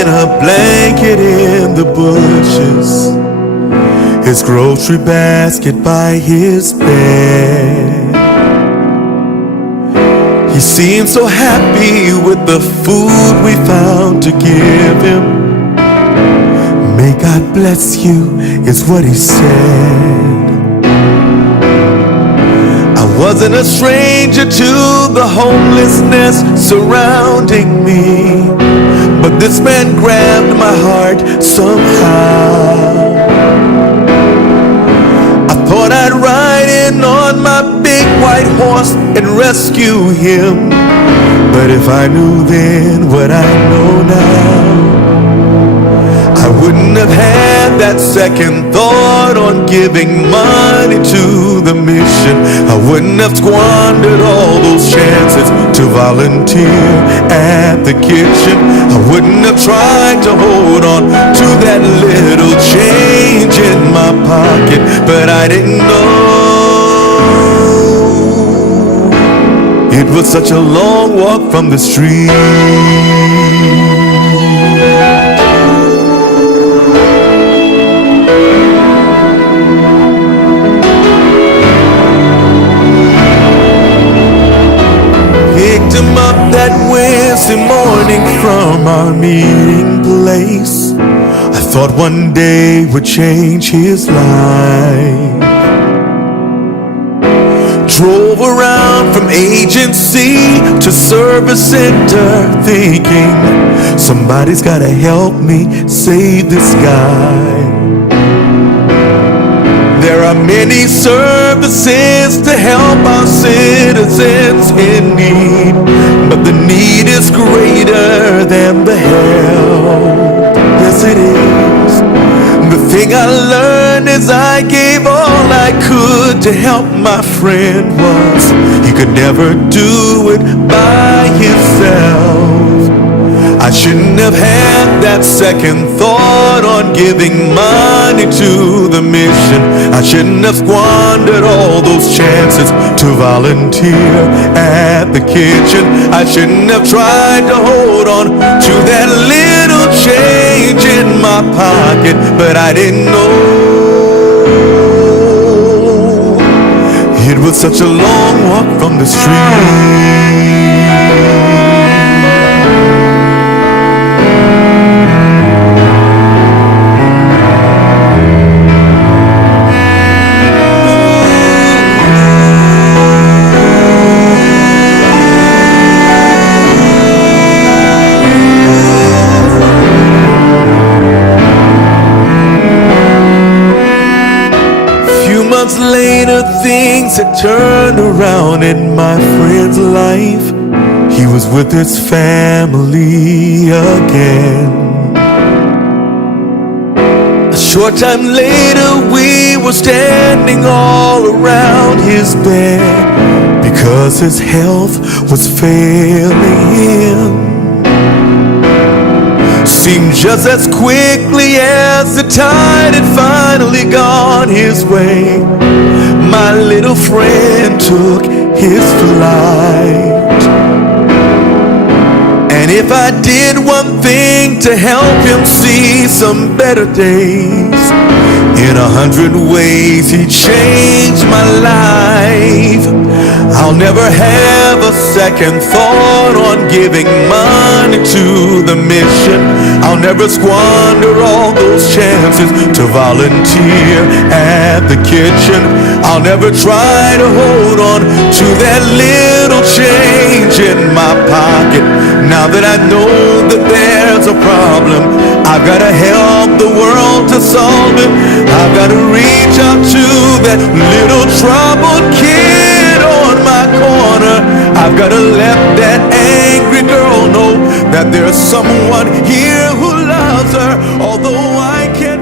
in a blanket in the bushes, his grocery basket by his bed. He seemed so happy with the food we found to give him. May God bless you, is what he said. I wasn't a stranger to the homelessness surrounding me, but this man grabbed my heart somehow. I thought I'd ride in on my big white horse and rescue him, but if I knew then what I know now, I wouldn't have had that second thought on giving money to the mission. I wouldn't have squandered all those chances to volunteer at the kitchen. I wouldn't have tried to hold on to that little change in my pocket, but I didn't know it was such a long walk from the street. Picked him up that Wednesday morning from our meeting place. I thought one day would change his life. Drove around from agency to service center thinking, somebody's gotta help me save this guy. There are many services to help our citizens in need, but the need is greater than the help. Yes, it is. The thing I learned as I gave all I could to help my friend was he could never do it by himself. I shouldn't have had that second thought on giving money to the mission. I shouldn't have squandered all those chances to volunteer at the kitchen. I shouldn't have tried to hold on to that little change in my pocket, but I didn't know it was such a long walk from the street. Months later, things had turned around in my friend's life. He was with his family again. A short time later, we were standing all around his bed because his health was failing him. Seemed just as quickly as the tide had finally gone his way, my little friend took his flight. And if I did one thing to help him see some better days, in 100 ways he changed my life. I'll never have a second thought on giving money to the mission. I'll never squander all those chances to volunteer at the kitchen. I'll never try to hold on to that little change in my pocket. Now that I know that there's a problem, I've got to help the world to solve it. I've got to reach out to that little troubled kid on my corner. I've got to let that angry girl know that there's someone here who loves her, although I can't